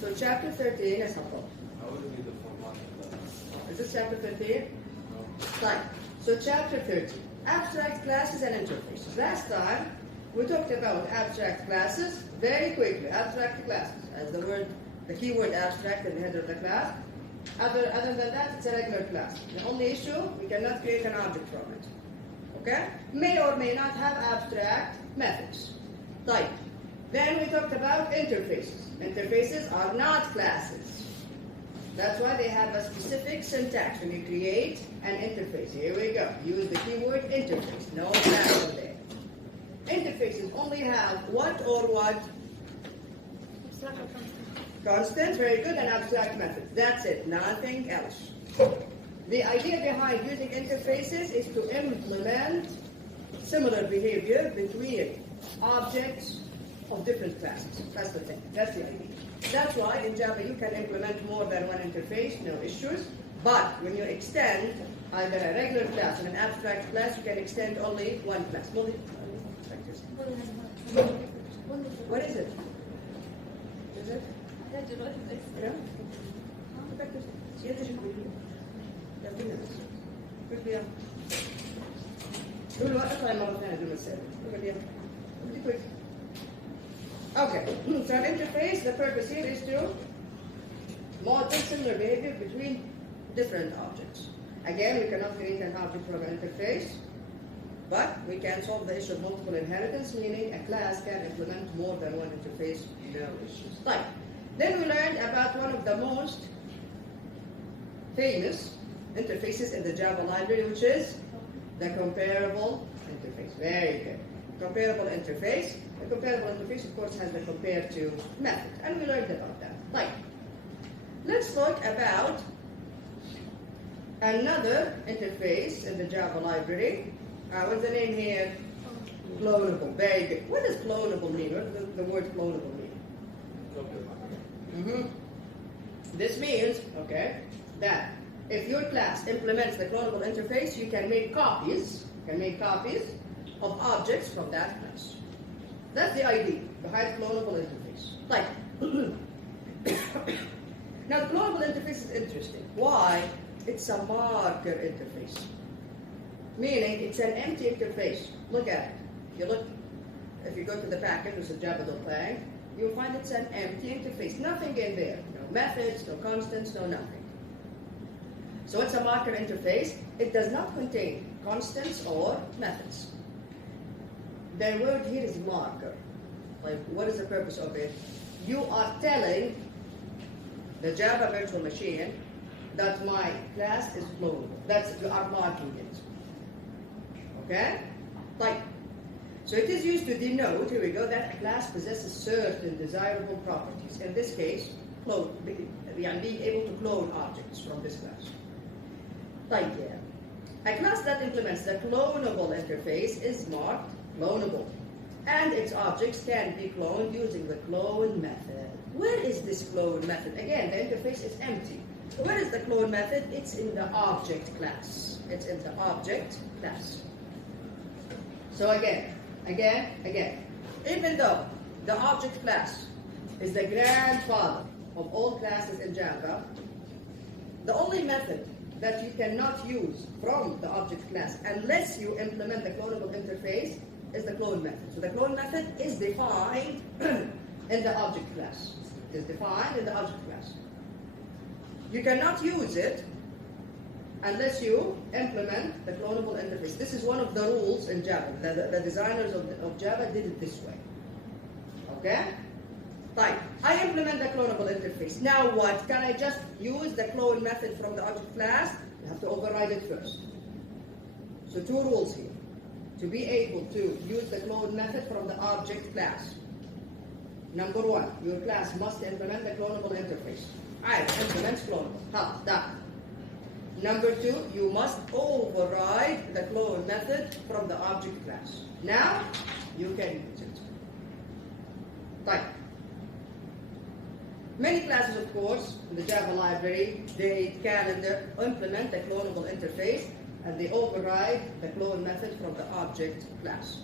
So chapter 13 is Hafal. How would it be the format of that? Is this chapter 13? No. Fine. So chapter 13, abstract classes and interfaces. Last time we talked about abstract classes very quickly. Abstract classes, as the keyword abstract in the header of the class. Other than that, it's a regular class. The only issue, we cannot create an object from it. Okay? May or may not have abstract methods. Type. Then we talked about interfaces. Interfaces are not classes. That's why they have a specific syntax when you create an interface. Here we go. Use the keyword interface. No class in there. Interfaces only have what or what? Constant, very good, and abstract methods. That's it, nothing else. The idea behind using interfaces is to implement similar behavior between objects of different classes. That's the thing, that's the idea. That's why in Java you can implement more than one interface, no issues. But when you extend either a regular class or an abstract class, you can extend only one class. What is it? Is it? Yeah? Okay, so an interface, the purpose here is to model similar behavior between different objects. Again, we cannot create an object from an interface, but we can solve the issue of multiple inheritance, meaning a class can implement more than one interface, no issues. Right. Then we learned about one of the most famous interfaces in the Java library, which is the comparable interface. Very good. Comparable interface. The comparable interface, of course, has the compare to method, and we learned about that. Right. Let's talk about another interface in the Java library. What's the name here? Clonable. Very good. What does clonable mean? What does the word clonable mean? This means, okay, that if your class implements the clonable interface, you can make copies of objects from that class. That's the idea behind clonable interface. Like, now the clonable interface is interesting. Why? It's a marker interface. Meaning it's an empty interface. Look at it. If you go to the package, which is java.lang, you'll find it's an empty interface. Nothing in there. No methods, no constants, no nothing. So it's a marker interface. It does not contain constants or methods. The word here is marker. Like, what is the purpose of it? You are telling the Java virtual machine that my class is clonable. You are marking it. Okay? Like, so it is used to denote, here we go, that a class possesses certain desirable properties. In this case, being able to clone objects from this class. Like, yeah. A class that implements the clonable interface is marked clonable, and its objects can be cloned using the clone method. Where is this clone method? Again, the interface is empty. Where is the clone method? It's in the object class. It's in the object class. So again, even though the object class is the grandfather of all classes in Java, the only method that you cannot use from the object class unless you implement the clonable interface is the clone method. So the clone method is defined in the object class. It is defined in the object class. You cannot use it unless you implement the clonable interface. This is one of the rules in Java. The designers of Java did it this way. Okay? Fine. I implement the clonable interface. Now what? Can I just use the clone method from the object class? You have to override it first. So two rules here. To be able to use the clone method from the object class. Number one, your class must implement the clonable interface. Alright, implements clonable. Ha, done. Number two, you must override the clone method from the object class. Now, you can use it. Fine. Many classes, of course, in the Java library, they can implement the clonable interface and they override the clone method from the object class.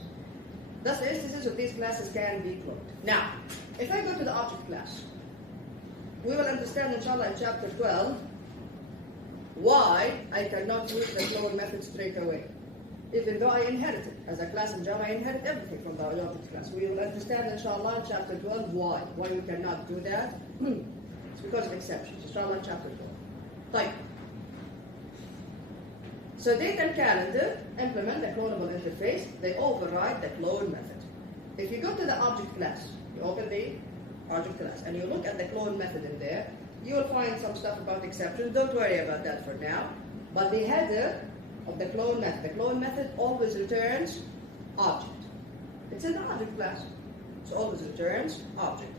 Thus, instances of these classes can be cloned. Now, if I go to the object class, we will understand inshallah in chapter 12 why I cannot use the clone method straight away. Even though I inherited, as a class in Java, I inherit everything from the object class. We will understand inshallah in chapter 12 why we cannot do that. It's because of exceptions. Inshallah in chapter 12. Right. So date and calendar implement the clonable interface. They override the clone method. If you go to the object class, you open the object class, and you look at the clone method in there, you will find some stuff about exceptions. Don't worry about that for now. But the header of the clone method always returns object. It's in the object class. So always returns object.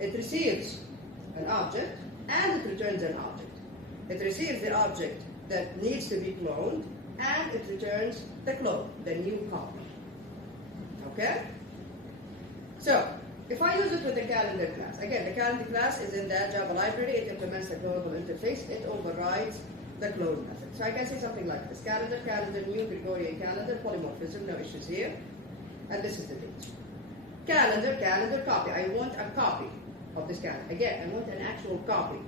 It receives an object and it returns an object. It receives the object that needs to be cloned and it returns the clone, the new copy. Okay? So, if I use it with the calendar class, again, the calendar class is in the Java library, it implements the clonable interface, it overrides the clone method. So I can say something like this: calendar, new Gregorian calendar, polymorphism, no issues here. And this is the date. Calendar, copy. I want a copy of this calendar. Again, I want an actual copy.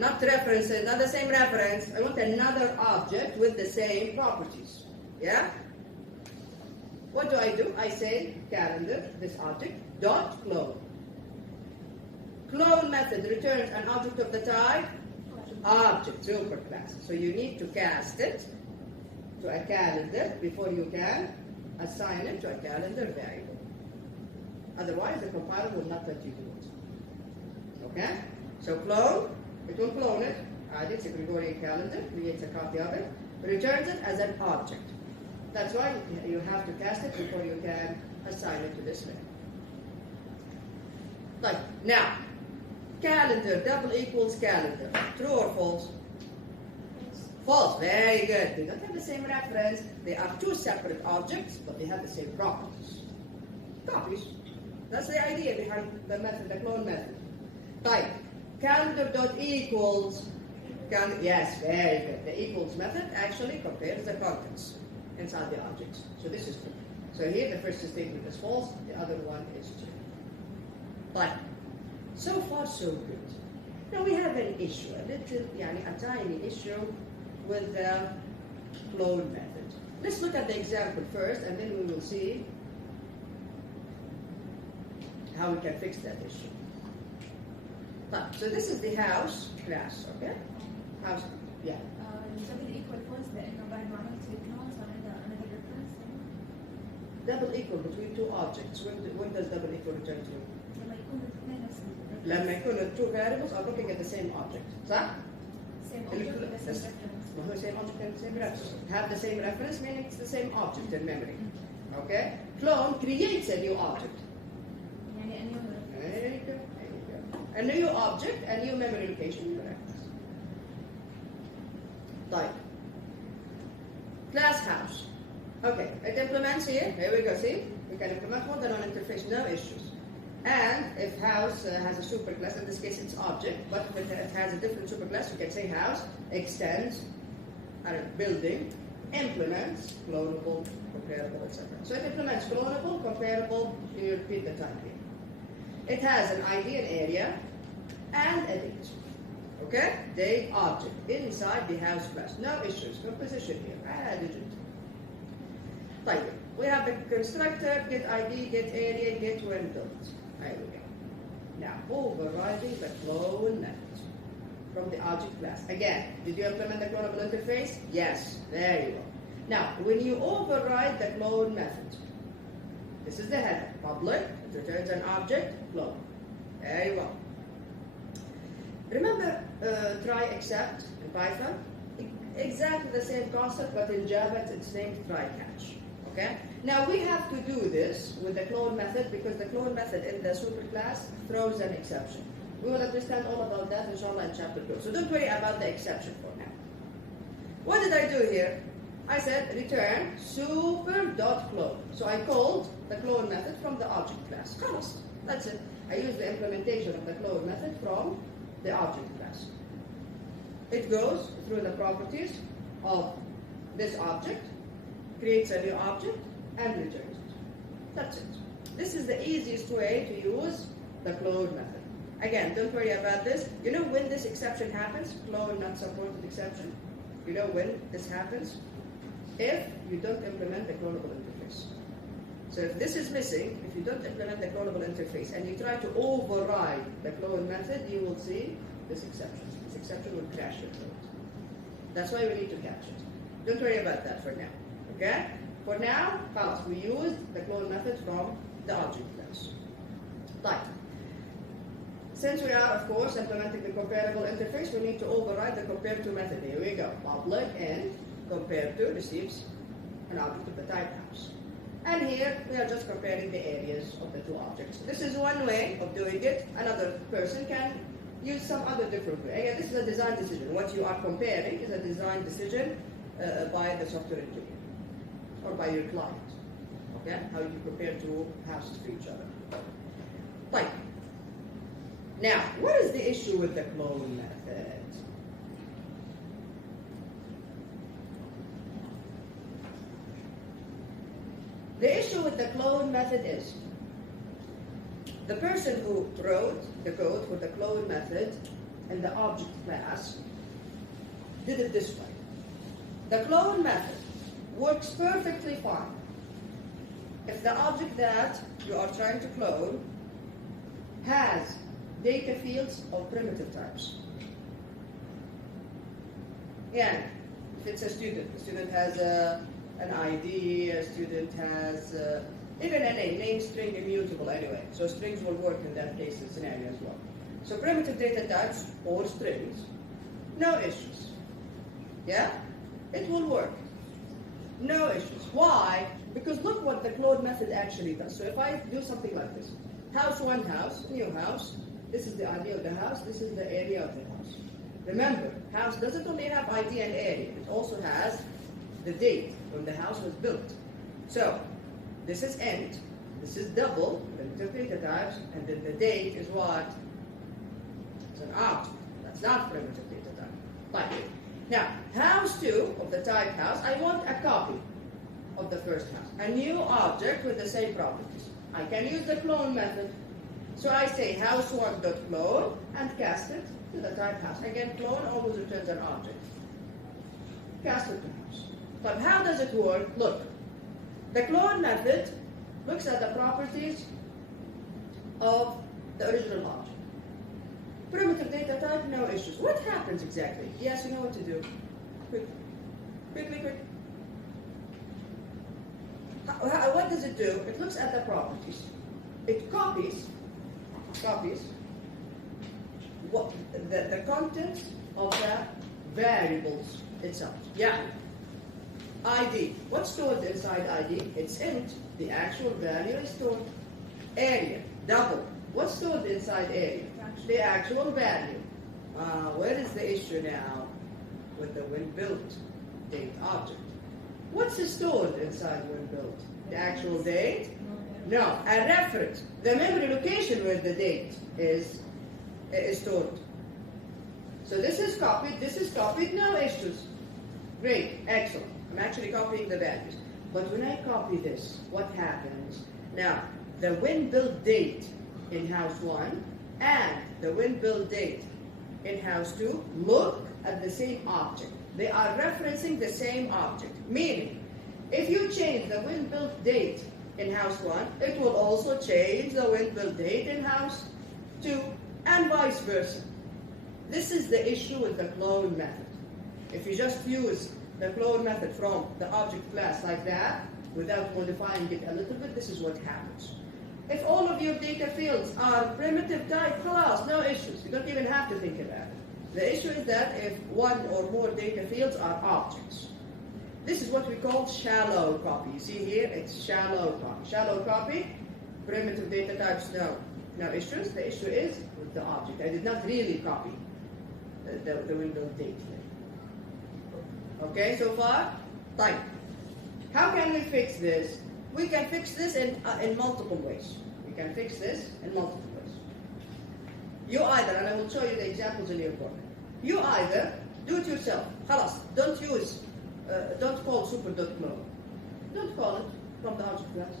Not references, not the same reference. I want another object with the same properties. Yeah? What do? I say calendar, this object, dot clone. Clone method returns an object of the type object, superclass. So you need to cast it to a calendar before you can assign it to a calendar variable. Otherwise, the compiler will not let you do it. Okay? So clone, it will clone it, add it to Gregorian calendar, creates a copy of it, returns it as an object. That's why you have to cast it before you can assign it to this variable. Right. Now, calendar double equals calendar. True or false? False. Very good. They don't have the same reference. They are two separate objects, but they have the same properties. Copies. That's the idea behind the method, the clone method. Type. Calendar dot equals. Yes, very good. The equals method actually compares the contents inside the objects. So this is true. So here the first statement is false, the other one is true. But so far so good. Now we have an issue, a tiny issue with the clone method. Let's look at the example first and then we will see how we can fix that issue. So this is the house class, okay? House, yeah. double equal false لأنه بعد ما عملت الكلون صار عندها another reference. Double equal between two objects. When does double equal return to? لما يكونوا الاثنين نفس ال لما يكون the two variables are looking at the same object. صح؟ same object with the same reference. ما هو same object and the same reference. Have the same reference meaning it's the same object in memory. Okay? Clone creates a new object. يعني a new reference. There you go. There you go. A new object, a new memory location. Correct. Type. Class house. Okay, it implements here. Here we go. See, we can implement more than one interface, no issues. And if house has a superclass, in this case it's object, but if it has a different superclass, you can say house extends, building, implements clonable, comparable, etc. So it implements clonable, comparable. You repeat the type here. It has an ID and area and a date. Okay? Date object inside the house class. No issues. No position here. Added it. Type. We have the constructor, get ID, get area, get when built. There we go. Now, overriding the clone method from the object class. Again, did you implement the clonable interface? Yes. There you go. Now, when you override the clone method, this is the header. Public, it returns an object, clone. There you go. Remember try except in Python? Exactly the same concept, but in Java it's named try catch. Okay? Now we have to do this with the clone method because the clone method in the superclass throws an exception. We will understand all about that inshallah in chapter 2. So don't worry about the exception for now. What did I do here? I said return super.clone. So I called the clone method from the object class. Khalaas. That's it. I used the implementation of the clone method from the object class. It goes through the properties of this object, creates a new object, and returns it. That's it. This is the easiest way to use the clone method. Again, don't worry about this. You know when this exception happens? Clone not supported exception. You know when this happens? If you don't implement the clonable interface. So if this is missing, if you don't implement the clonable interface and you try to override the clone method, you will see this exception. This exception will crash your code. That's why we need to catch it. Don't worry about that for now. Okay? For now, we used the clone method from the object class. Right. Since we are, of course, implementing the comparable interface, we need to override the compare to method. Here we go. Public and compare to receives an object of the type house. And here we are just comparing the areas of the two objects. This is one way of doing it. Another person can use some other different way. Again, this is a design decision. What you are comparing is a design decision by the software engineer or by your client. Okay? How you compare two houses to each other. Right. Now, what is the issue with the clone method? The issue with the clone method is the person who wrote the code for the clone method in the object class did it this way. The clone method works perfectly fine if the object that you are trying to clone has data fields of primitive types. Yeah, if it's a student has an ID, a student has even a name string immutable anyway. So strings will work in that case and scenario as well. So primitive data types or strings, no issues. Yeah, it will work. No issues. Why? Because look what the clone method actually does. So if I do something like this, house, one house, new house, this is the ID of the house, this is the area of the house. Remember, house doesn't only have ID and area, it also has the date when the house was built. So this is int, this is double, primitive data types, and then the date is what? It's an object. That's not primitive data type. Fine. Now, house 2 of the type house, I want a copy of the first house. A new object with the same properties. I can use the clone method. So I say house1.clone and cast it to the type house. Again, clone always returns an object. Cast it to house. But how does it work? Look, the clone method looks at the properties of the original object. Primitive data type, no issues. What happens exactly? Yes, you know what to do. Quick. What does it do? It looks at the properties. It copies what the contents of the variables itself. Yeah. ID. What's stored inside ID? It's int. The actual value is stored. Area. Double. What's stored inside area? The actual value. Where is the issue now with the when built date object? What's stored inside when built? The actual date? No, a reference. The memory location where the date is stored. So this is copied, no issues. Great, excellent. I'm actually copying the values. But when I copy this, what happens? Now, the when built date in house 1 and the when built date in house 2 look at the same object. They are referencing the same object. Meaning, if you change the when built date in house 1, it will also change the when built date in house 2, and vice versa. This is the issue with the clone method. If you just use the clone method from the object class like that, without modifying it a little bit, this is what happens. If all of your data fields are primitive type class, no issues. You don't even have to think about it. The issue is that if one or more data fields are objects. This is what we call shallow copy. You see here, it's shallow copy. Shallow copy, primitive data types, no issues. The issue is with the object. I did not really copy the window date here. Okay, so far? Fine. How can we fix this? We can fix this in multiple ways. We can fix this in multiple ways. You either, and I will show you the examples in your book. You either do it yourself. Khalas, don't call super.clone. Don't call it from the object class.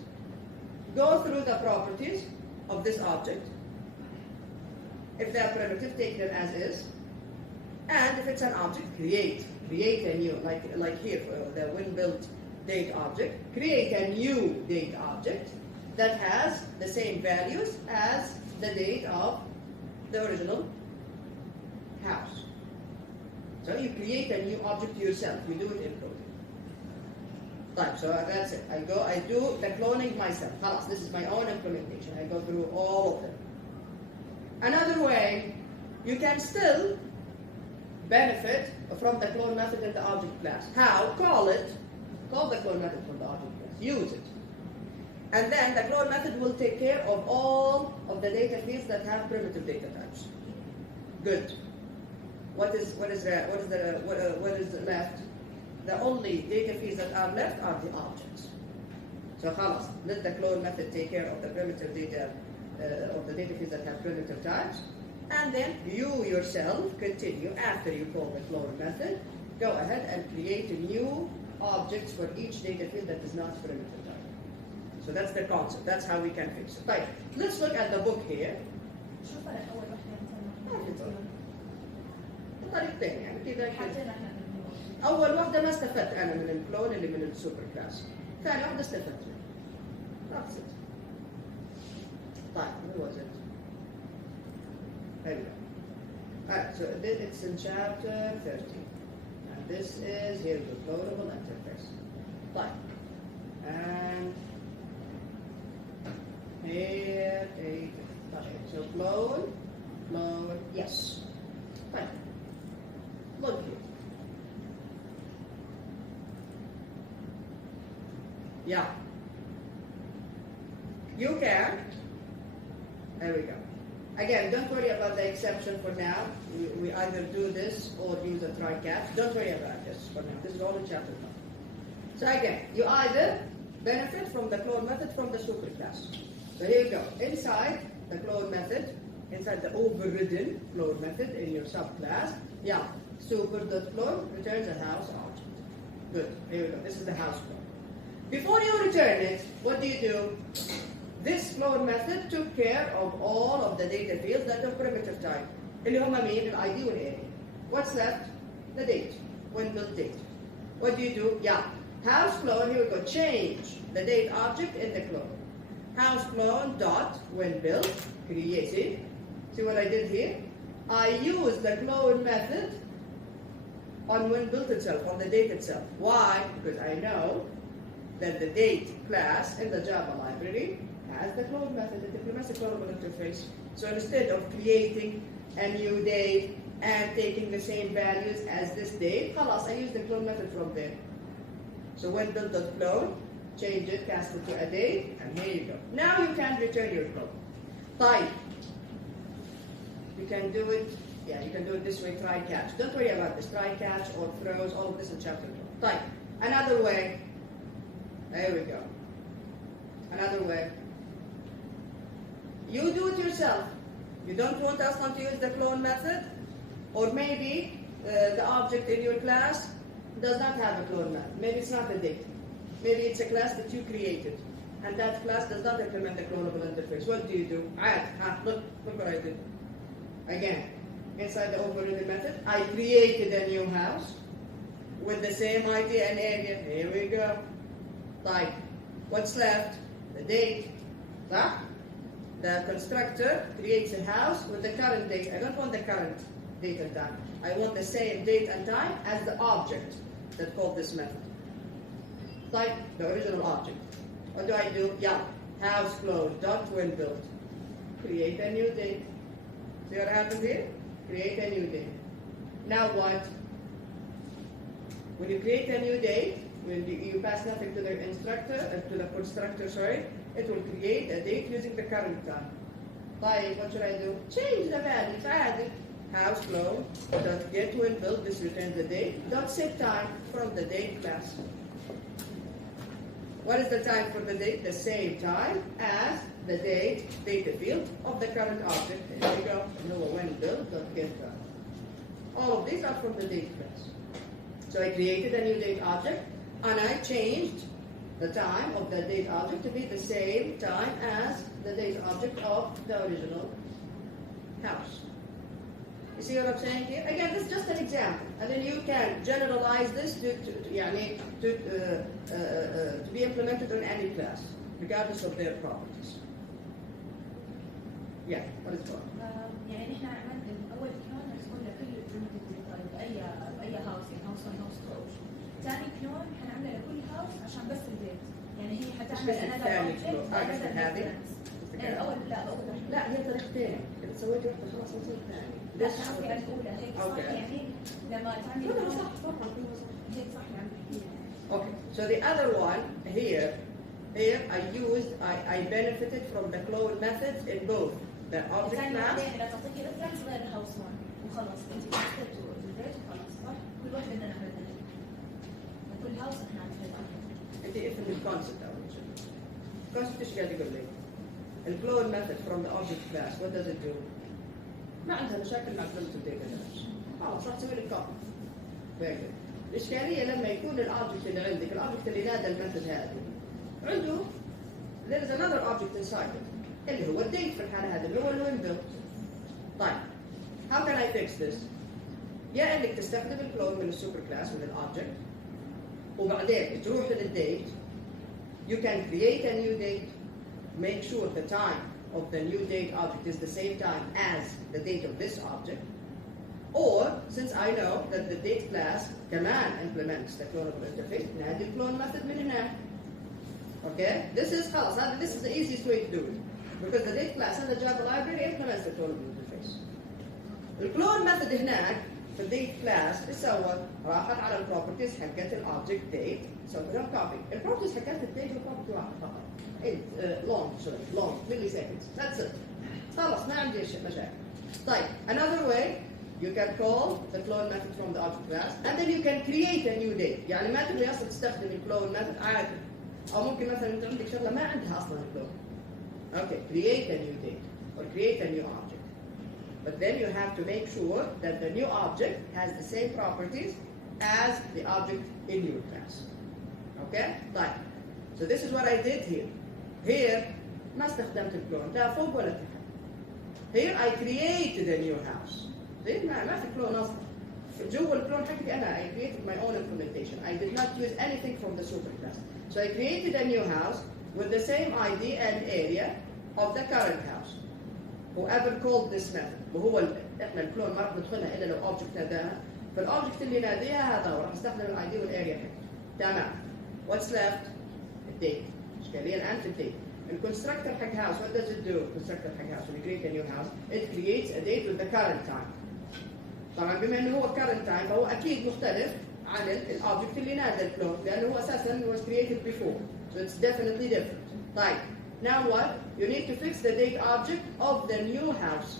Go through the properties of this object. If they're primitive, take them as is. And if it's an object, create a new, like here, the when-built date object, create a new date object that has the same values as the date of the original house. So you create a new object yourself. You do it in coding. Right, so that's it. I do the cloning myself. Halas, this is my own implementation. I go through all of them. Another way, you can still benefit from the clone method in the object class. How? Call the clone method from the object class. Use it. And then the clone method will take care of all of the data fields that have primitive data types. Good. What is left? The only data fields that are left are the objects. So khalas, let the clone method take care of the primitive data, of the data fields that have primitive types, and then you yourself continue after you call the clone method. Go ahead and create new objects for each data field that is not primitive type. So that's the concept. That's how we can fix it. Right. Let's look at the book here. شو فرق أول وحدة مثلا؟ طريقتين يعني كذا كذا. حاطين احنا بالنور. أول واحدة ما استفدت أنا من الكلون اللي من السوبر كلاس. ثاني واحدة استفدت منها. That's it. طيب, where was it? There we go. Alright, so it's in chapter 13. And this is here the clonable interface. Fine. And here, okay, so clone, yes. Fine. Look here. Yeah. You can. There we go. Again, don't worry about the exception for now. We either do this or use a try catch. Don't worry about this for now. This is all in chapter 1. So again, you either benefit from the clone method from the superclass. So here you go. Inside the clone method, inside the overridden clone method in your subclass, yeah, super.clone returns a house object. Good. Here we go. This is the house clone. Before you return it, what do? This clone method took care of all of the data fields that are primitive type. اللي هم مين? ال ID وال area. What's left? The date. When built date. What do? Yeah. House clone, here we go. Change the date object in the clone. House clone dot when built, created. See what I did here? I use the clone method on when built itself, on the date itself. Why? Because I know that the date class in the Java library has the clone method. It implements a clonable interface. So instead of creating a new date and taking the same values as this date, I use the clone method from there. So when build.clone, change it, cast it to a date, and here you go. Now you can return your clone. Type. You can do it, yeah, you can do it this way, try catch. Don't worry about this, try catch or throws, all of this in chapter 2. Type. Another way, there we go. Another way. You do it yourself. You don't want us not to use the clone method, or maybe the object in your class does not have a clone method. Maybe it's not a date. Maybe it's a class that you created, and that class does not implement the clonable interface. What do? Look what I did. Again, inside the overridden method, I created a new house with the same ID and area. Here we go. Type. What's left? The date. The constructor creates a house with the current date. I don't want the current date and time. I want the same date and time as the object that called this method. Type the original object. What do? Yeah. House clone dot when built. Create a new date. See what happens here? Create a new date. Now what? When you create a new date, when you pass nothing to the constructor, it will create a date using the current time. Like, what should I do? Change the values. Add it. House clone dot get when built. This returns the date. Dot set time from the date class. What is the time for the date? The same time as the date data field of the current object. There you go. When built dot get time. All of these are from the date class. So I created a new date object, and I changed the time of the date object to be the same time as the date object of the original house. You see what I'm saying here? Again, this is just an example, and then you can generalize this to be implemented on any class, regardless of their properties. Yeah, what is it called? يعني نحن عملنا اول كلون مسؤول لكل الجنود باي هاوس يعني هاوس 1 هاوس 2. ثاني كلون حنعمله لكل هاوس عشان بس البيت يعني هي حتعمل ثاني كلون هذه الاول لا اول لا هي طريقتين اذا سويت واحده خلاص نصير ثاني لا تعرفي الاولى هيك صح يعني لما تعملي لا صح طبعا هيك صح يعني بحكيها. Okay, so the other one here I benefited from the clone methods in both the object ثاني class. بعدين اذا تعطيكي ريفرنس غير الهاوس 1 وخلص انت كتبتوا البيت وخلص صح؟ كل واحد بدنا نعمل كل هاوس احنا عملنا انت افهم الكونسبت اول شيء. الكونسبت ايش قاعد يقول لي؟ الكلون method from the object class what does it do؟ ما عندها مشاكل مع كلمة الداتا نفسه. خلاص راح تسوي لك كوبي. Very good. الإشكالية لما يكون الأوبجكت اللي عندك، الأوبجكت اللي نادى الميثود هذه عنده there is another object inside it اللي هو الديت في الحالة هذه اللي هو الويندو. طيب how can I fix this؟ يا إنك تستخدم الكلون من السوبر كلاس من الأوبجكت وبعدين تروح للديت you can create a new date make sure the time of the new date object is the same time as the date of this object. Or, since I know that the date class command implements the clonable interface, نادي clone method من هنا. Okay? This is the easiest way to do it. Because the date class in the Java library implements the clonable interface. The clone method هناك في the date class ايش سوت؟ راحت على البروبرتيز حقت الobject date سوت لها copy. البروبرتيز حقت الديت والبروبرتي واحد فقط. long milliseconds. That's it. خلاص ما عندي مشاكل. طيب, another way you can call the clone method from the object class and then you can create a new date. يعني ما تبغي اصلا تستخدم الكلون method عادي. او ممكن مثلا انت عندك شغله ما عندها اصلا الكلون. Okay, create a new date or create a new object. But then you have to make sure that the new object has the same properties as the object in your class. Okay? طيب. So this is what I did here. Here ما استخدمت الكلون لا فوق ولا تحت. Here I created a new house. زين ما في كلون اصلا. جوا الكلون حقي انا I created my own implementation. I did not use anything from the super class. So I created a new house with the same ID and area of the current house. Whoever called this method وهو احنا الكلون ما راح ندخلها الا لو object ناداها. فالاوبجكت اللي ناديها هذا وراح نستخدم الاي دي والاريا حقه. تمام. What's left? الديت. إشكاليا الآن الديت. الكونستراكتور حق house what does it do? Constructor حق house when you create a new house it creates a date with the current time. طبعا بما انه هو current time فهو اكيد مختلف عن الاوبجكت اللي نادى الكلون لانه هو اساسا was created before. So it's definitely different. طيب. Now what? You need to fix the date object of the new house.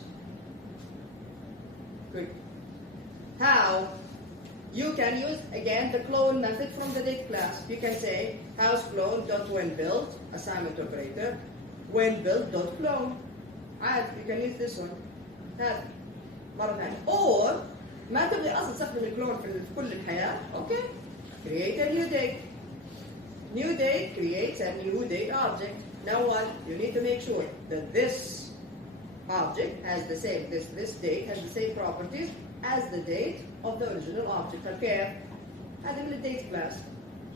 Good. How? You can use again the clone method from the date class. You can say house clone.whenBuilt assignment operator whenBuilt.clone. عاد you can use this one. هذا مرة ثانية. Or ما تبغي أصلا تستخدم الكلون في كل الحياة. Okay. Create a new date. New date creates a new date object. Now what? You need to make sure that this object has the same. This date has the same properties as the date of the original object. Okay, هذا من the date class.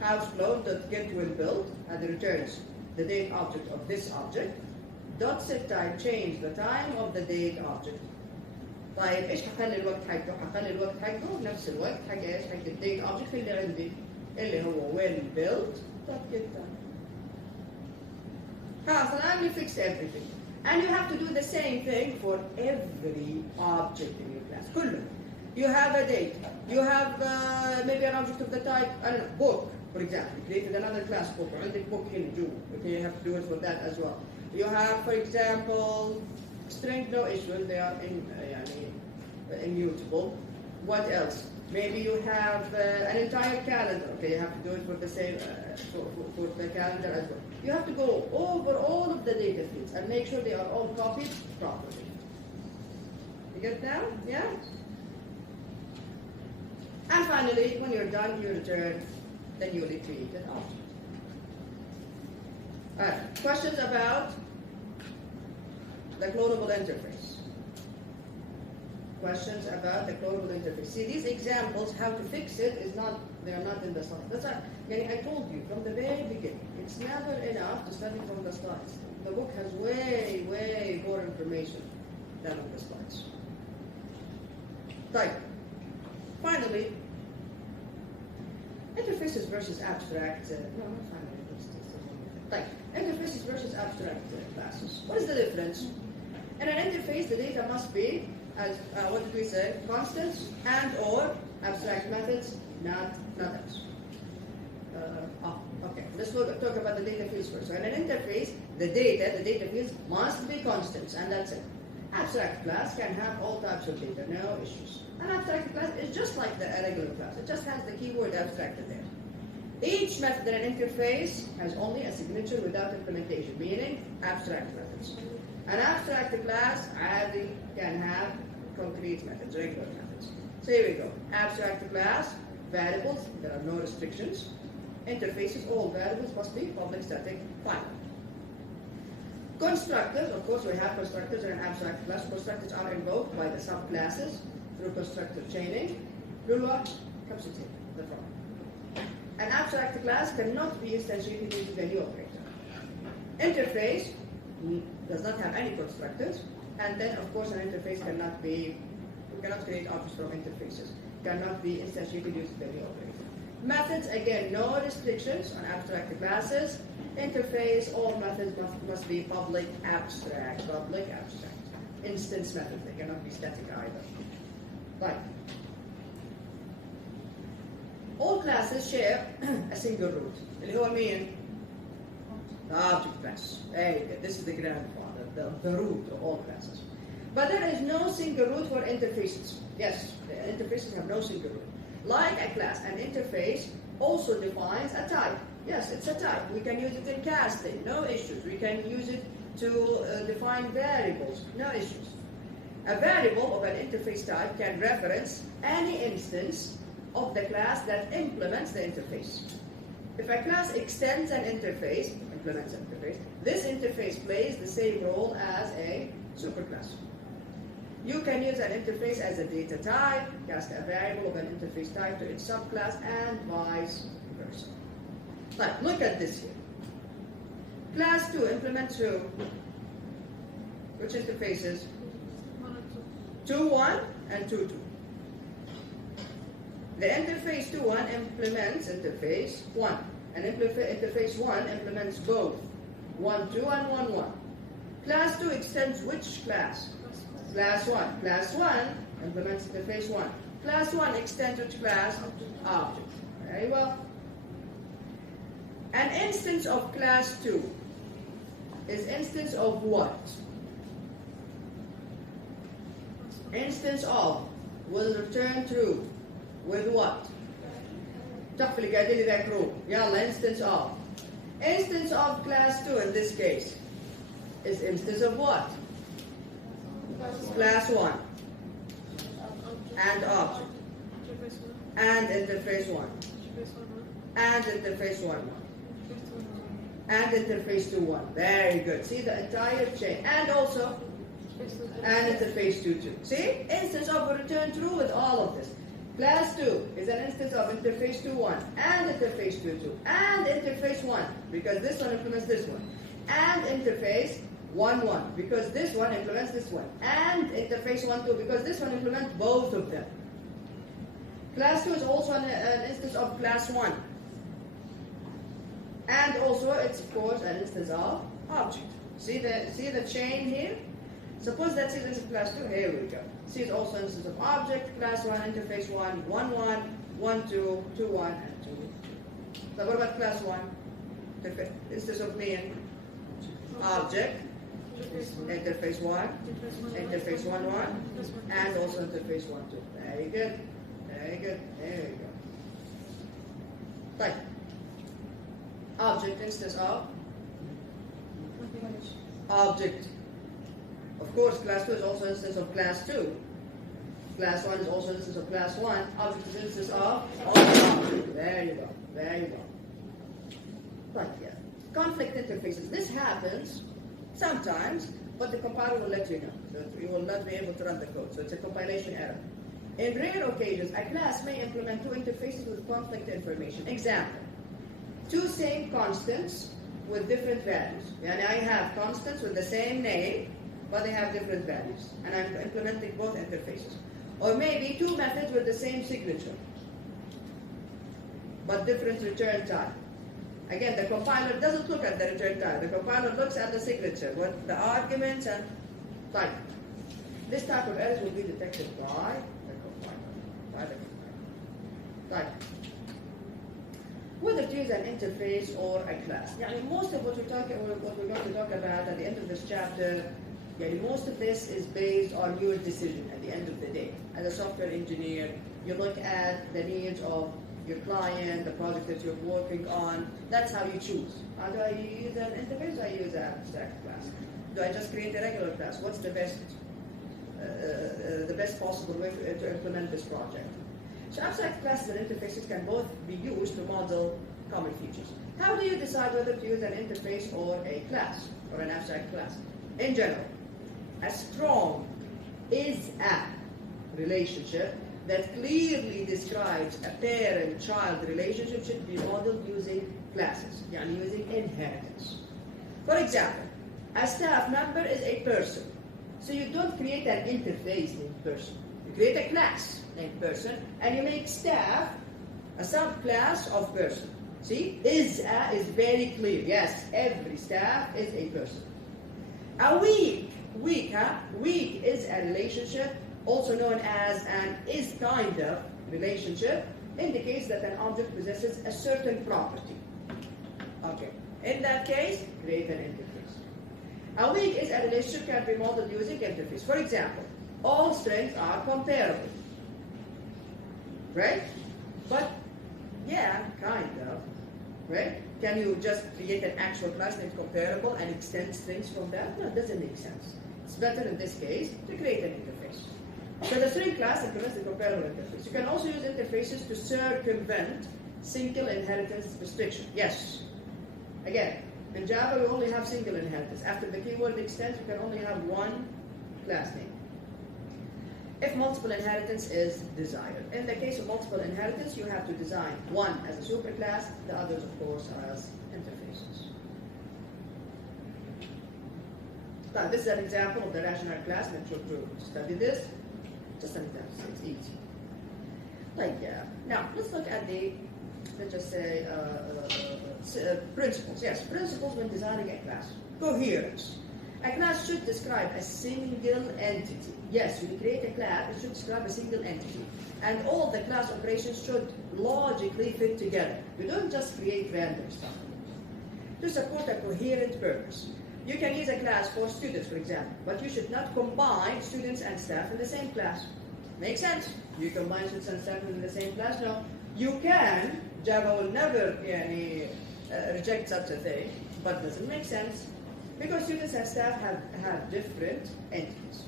House clone.getWhenBuilt and returns the date object of this object. Dot set time change the time of the date object. طيب ايش حخلي الوقت حقه؟ حخلي الوقت حقه نفس الوقت حق ايش؟ حق الديت object اللي عندي اللي هو whenBuilt.getTime. خلاص الآن you fix everything. And you have to do the same thing for every object in your class. كله. You have a date. You have maybe an object of the type, I don't know, book, for example. You created another class book. عندك book in June. Okay, you have to do it for that as well. You have, for example, string, no issue. They are immutable. What else? Maybe you have an entire calendar. Okay, you have to do it for the same for the calendar as well. You have to go over all of the data fields and make sure they are all copied properly. You get that? Yeah? And finally, when you're done, you return the newly created object. All right, questions about the clonable interface? questions about the clonable interface. See, these examples, how to fix it, they are not in the slides. That's why, I told you from the very beginning, it's never enough to study from the slides. The book has way, way more information than on the slides. Right. Finally, interfaces versus abstract. No, not finally. Right. Interfaces versus abstract classes. What is the difference? In an interface, the data must be, as what did we say, constants and or abstract methods, not else. Okay. Let's talk about the data fields first. So in an interface, the data fields must be constants, and that's it. Abstract class can have all types of data, no issues. An abstract class is just like a regular class. It just has the keyword abstract in there. Each method in an interface has only a signature without implementation, meaning abstract methods. An abstract class can have concrete methods, regular methods. So here we go. Abstract class, variables, there are no restrictions. Interfaces, all variables must be public static final. Constructors, of course, we have constructors in an abstract class. Constructors are invoked by the subclasses through constructor chaining. Lua, comes to the front. An abstract class cannot be instantiated using the new operator. Interface does not have any constructors, and then, of course, an interface we cannot create objects from interfaces, cannot be instantiated using the new operator. Methods, again, no restrictions on abstract classes. Interface, all methods must be public abstract. Instance methods, they cannot be static either. Right. All classes share a single root. اللي هو مين? The object class. Very good. This is the grandfather, the root of all classes. But there is no single root for interfaces. Yes, the interfaces have no single root. Like a class, an interface also defines a type. Yes, it's a type. We can use it in casting, no issues. We can use it to define variables, no issues. A variable of an interface type can reference any instance of the class that implements the interface. If a class extends an interface, implements an interface, this interface plays the same role as a superclass. You can use an interface as a data type, cast a variable of an interface type to its subclass, and vice versa. Now, look at this here. Class 2 implements who? Which interfaces? 2.1 and 2.2. The interface 2.1 implements interface 1. And interface 1 implements both 1.2 and 1.1. Class 2 extends which class? Class 1. Class 1 implements interface 1. Class 1 extends which class? Object. Very well. An instance of class 2 is instance of what? Instance of will return true with what? تحفل قاعدين لي ذاكروه. يلا instance of. Instance of class 2 in this case is instance of what? Class 1 and object and interface 1 and interface 1 and interface 2.1. Very good. See the entire chain. And also and interface 2.2. See? Instance of will return true with all of this. Class 2 is an instance of interface 2.1 and interface 2.2 and interface 1 because this one implements this one and interface 1.1 because this one implements this one and interface 1.2 because this one implements both of them. Class 2 is also an instance of class 1 and also it's of course an instance of object. See the chain here? Suppose that's it as class 2, here we go. C is also an instance of object, class 1, interface 1, 1.1, 1.2, 2.1, and 2.2. So what about class 1? Instance of main, object, interface 1, interface 1.1, and also interface 1.2. Very good. Very good. There we go. Right. Object, instance of object. Of course, class 2 is also an instance of class 2. Class 1 is also an instance of class 1. Object is an instance of object. There you go. There you go. Right, yeah. Conflict interfaces. This happens sometimes, but the compiler will let you know. So you will not be able to run the code. So it's a compilation error. In rare occasions, a class may implement two interfaces with conflict information. Example, two same constants with different values. And I have constants with the same name, but they have different values. And I'm implementing both interfaces. Or maybe two methods with the same signature, but different return type. Again, the compiler doesn't look at the return type. The compiler looks at the signature, what the arguments and type. This type of errors will be detected by the compiler. Type. Whether to use an interface or a class. Most of what we're going to talk about at the end of this chapter, most of this is based on your decision at the end of the day. As a software engineer, you look at the needs of your client, the project that you're working on. That's how you choose. Do I use an interface or do I use an abstract class? Do I just create a regular class? What's the best possible way to implement this project? So abstract classes and interfaces can both be used to model common features. How do you decide whether to use an interface or a class, or an abstract class? In general, a strong is-a relationship that clearly describes a parent-child relationship should be modeled using classes, using inheritance. For example, a staff member is a person. So you don't create an interface named person. You create a class named person, and you make staff a subclass of person. See, is-a is very clear. Yes, every staff is a person. A weak is a relationship, also known as an is-kind of relationship, indicates that an object possesses a certain property. Okay, in that case, create an interface. A weak is a relationship can be modeled using interface. For example, all strings are comparable, right? But, yeah, kind of, right? Can you just create an actual class named comparable and extend strings from that? No, it doesn't make sense. It's better in this case to create an interface. So the string class implements the comparable interface. You can also use interfaces to circumvent single inheritance restriction. Yes. Again, in Java we only have single inheritance. After the keyword extends, you can only have one class name. If multiple inheritance is desired. In the case of multiple inheritance, you have to design one as a superclass, the others, of course, as interfaces. Now, this is an example of the rational class. Make sure to study this. Just an example, it's easy. Now, let's look at the, let's just say, principles. Yes, principles when designing a class. Coherence. A class should describe a single entity. Yes, when you create a class, it should describe a single entity. And all the class operations should logically fit together. You don't just create random stuff. To support a coherent purpose. You can use a class for students, for example, but you should not combine students and staff in the same class. Makes sense? You combine students and staff in the same class? No. You can. Java will never reject such a thing, but doesn't make sense. Because students and staff have different entities.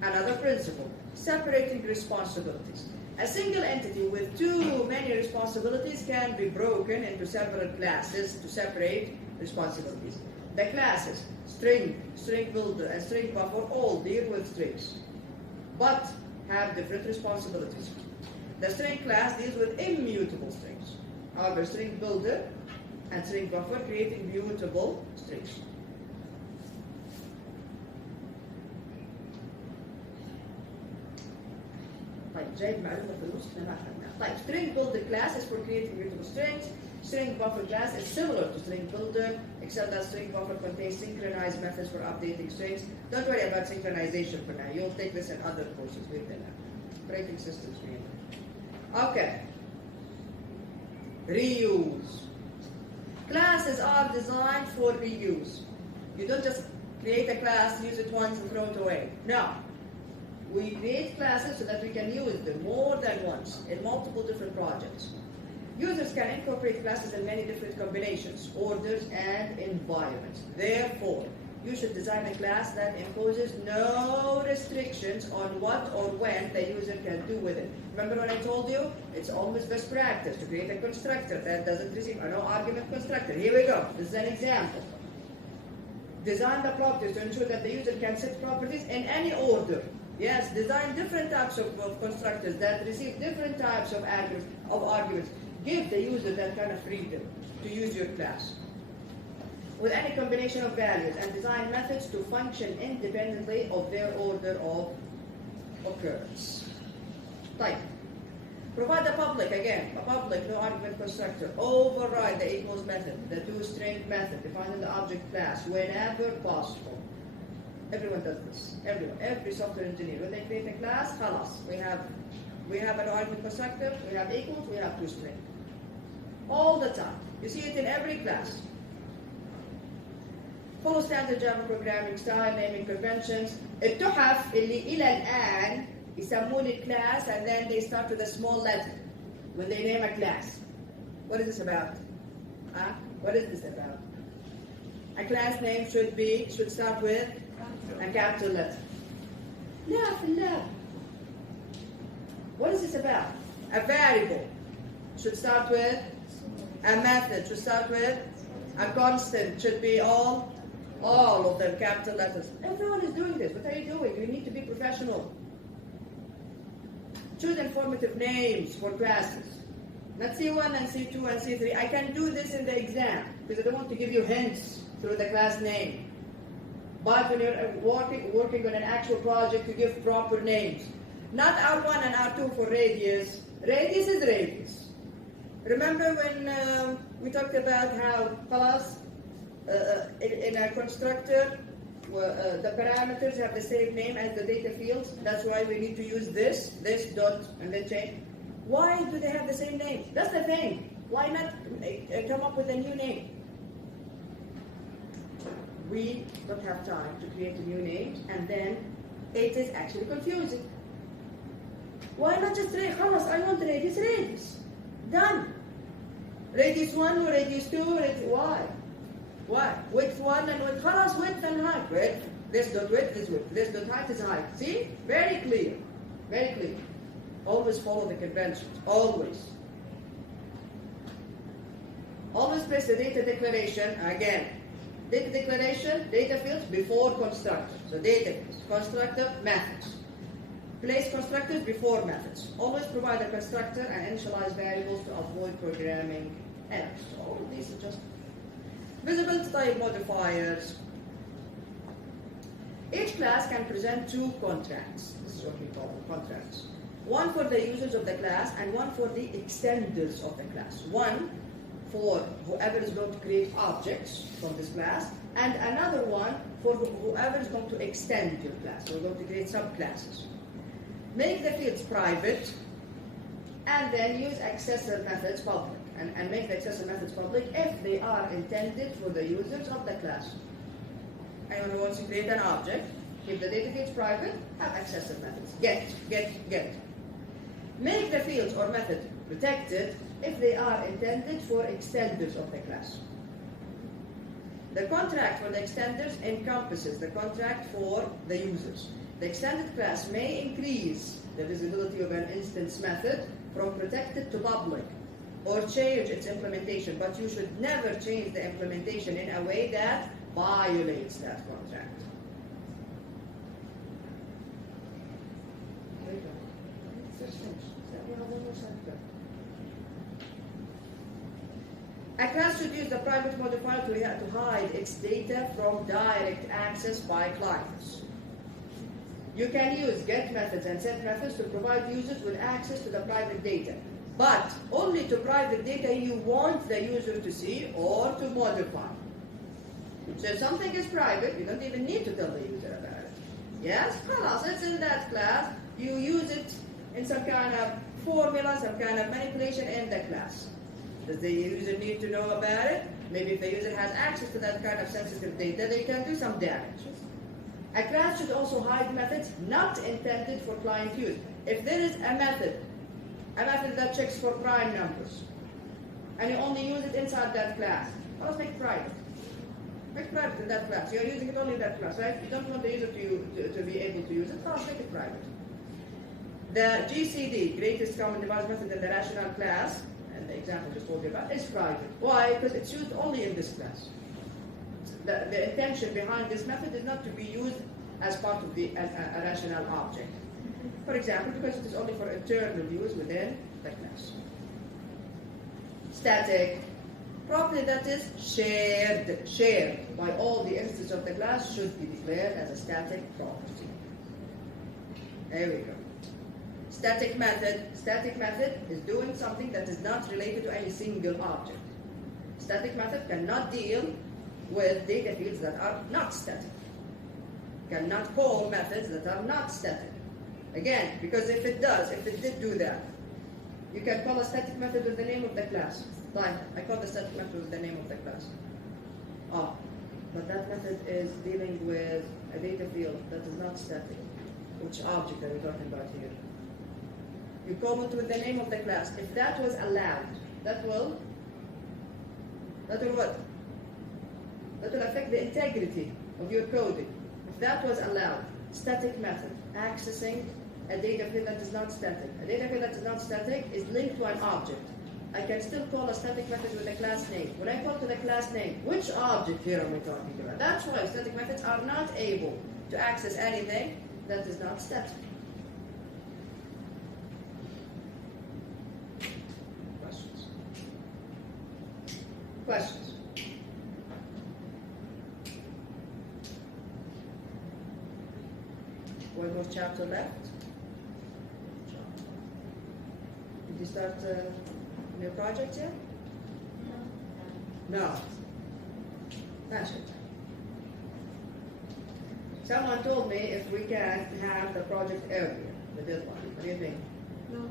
Another principle, separating responsibilities. A single entity with too many responsibilities can be broken into several classes to separate responsibilities. The classes, string builder, and string buffer all deal with strings, but have different responsibilities. The string class deals with immutable strings. However, string builder and string buffer create immutable strings. جايب معلومة في النص احنا ما خدناها. String builder class is for creating immutable strings. String buffer class is similar to string builder, except that string buffer contains synchronized methods for updating strings. Don't worry about synchronization for now. You'll take this in other courses within operating systems. Okay. Reuse. Classes are designed for reuse. You don't just create a class, use it once, and throw it away. No. We create classes so that we can use them more than once in multiple different projects. Users can incorporate classes in many different combinations, orders, and environments. Therefore, you should design a class that imposes no restrictions on what or when the user can do with it. Remember when I told you? It's always best practice to create a constructor that doesn't receive a no argument constructor. Here we go. This is an example. Design the properties to ensure that the user can set properties in any order. Yes, design different types of constructors that receive different types of arguments. Give the user that kind of freedom to use your class with any combination of values, and design methods to function independently of their order of occurrence. Type. Provide a public no argument constructor. Override the equals method, the toString method defined in the object class whenever possible. Everyone does this. Every software engineer, when they create a class, خلاص, we have an argument constructor, we have equals, we have toString. All the time. You see it in every class. Follow standard Java programming style, naming conventions. التحف اللي إلى الآن يسمون class and then they start with a small letter when they name a class. What is this about? What is this about? A class name should start with a capital letter. لا. What is this about? A variable should start with a method, should start with a constant, should be all of them capital letters. Everyone is doing this. What are you doing? You need to be professional. Choose informative names for classes. Not C1 and C2 and C3. I can do this in the exam because I don't want to give you hints through the class name. But when you're working on an actual project, you give proper names. Not R1 and R2 for radius. Radius is radius. Remember when we talked about how class in a constructor, the parameters have the same name as the data fields. That's why we need to use this dot, and then change. Why do they have the same name? That's the thing. Why not come up with a new name? We don't have time to create a new name, and then it is actually confusing. Why not just say, خلاص, I want radius. Done. Radius 1 or radius 2, why? Why? Width 1 and width, خلاص, width and height. Width, this dot width is width, this dot height is height. See? Very clear. Very clear. Always follow the conventions. Always. Always place the data declaration, again. Data declaration, data fields before constructor. So data fields, constructor, methods. Place constructors before methods. Always provide a constructor and initialize variables to avoid programming errors. So all of these are just visibility type modifiers. Each class can present two contracts. This is what we call them, contracts. One for the users of the class and one for the extenders of the class. One for whoever is going to create objects from this class, and another one for whoever is going to extend your class. So we're going to create subclasses. Make the fields private, and then use accessor methods public. And make the accessor methods public if they are intended for the users of the class. Anyone who wants to create an object, keep the data fields private, have accessor methods. Get. Make the fields or method protected if they are intended for extenders of the class. The contract for the extenders encompasses the contract for the users. The extended class may increase the visibility of an instance method from protected to public or change its implementation, but you should never change the implementation in a way that violates that contract. A class should use the private modifier to hide its data from direct access by clients. You can use get methods and set methods to provide users with access to the private data, but only to private data you want the user to see or to modify. So if something is private, you don't even need to tell the user about it. Yes? خلاص, it's in that class. You use it in some kind of formula, some kind of manipulation in the class. Does the user need to know about it? Maybe if the user has access to that kind of sensitive data, they can do some damage. A class should also hide methods not intended for client use. If there is a method that checks for prime numbers, and you only use it inside that class, let's make it private. Make it private in that class. You're using it only in that class, right? You don't want the user to be able to use it, let's make it private. The GCD, greatest common divisor method in the rational class, and the example I just told you about, is private. Why? Because it's used only in this class. the intention behind this method is not to be used as part of a rational object. For example, because it is only for internal use within the class. Static. Property that is shared by all the instances of the class should be declared as a static property. There we go. Static method is doing something that is not related to any single object. Static method cannot deal with data fields that are not static. Cannot call methods that are not static. Again, because if it did do that, you can call a static method with the name of the class. Fine, I call the static method with the name of the class. Oh, but that method is dealing with a data field that is not static. Which object are we talking about here? You call it with the name of the class. If that was allowed, that will what? That will affect the integrity of your coding. If that was allowed, static method, accessing a data field that is not static. A data field that is not static is linked to an object. I can still call a static method with a class name. When I call to the class name, which object here am I talking about? That's why static methods are not able to access anything that is not static. Questions? Questions? One more chapter left. Did you start new project yet? No. That's it. Someone told me if we can have the project earlier, the deadline. What do you think? No.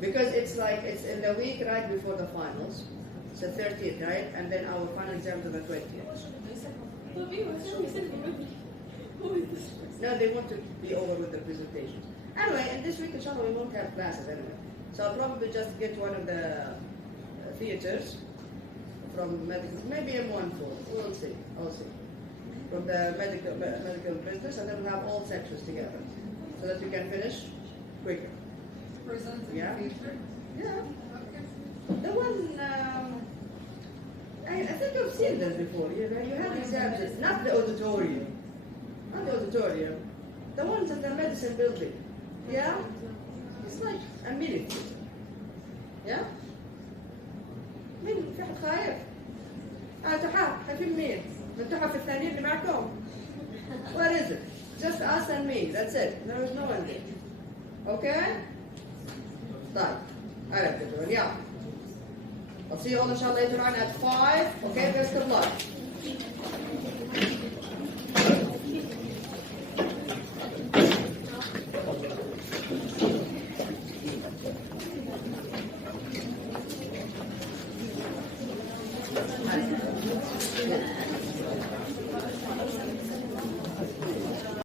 Because it's in the week right before the finals. It's the 30th, right? And then our final exams are the 20th. No, they want to be over with the presentations. Anyway, and this week, inshallah, we won't have classes anyway. So I'll probably just get one of the theaters from medical, maybe M14. We'll see. I'll see. From the medical business, and then we'll have all sections together, so that we can finish quicker. Yeah. Yeah. The one, I think you've seen this before. You have exams, not the auditorium. Not the auditorium. The ones in the medicine building. Yeah? It's like a minute. Yeah? مين في حد خايف؟ خايفين مين؟ التحف الثانيين اللي معكم. What is it? Just us and me. That's it. There is no one there. Okay? طيب. عرفت الجوال. Yeah. I'll see you all inshallah later on at 5. Okay, best of luck.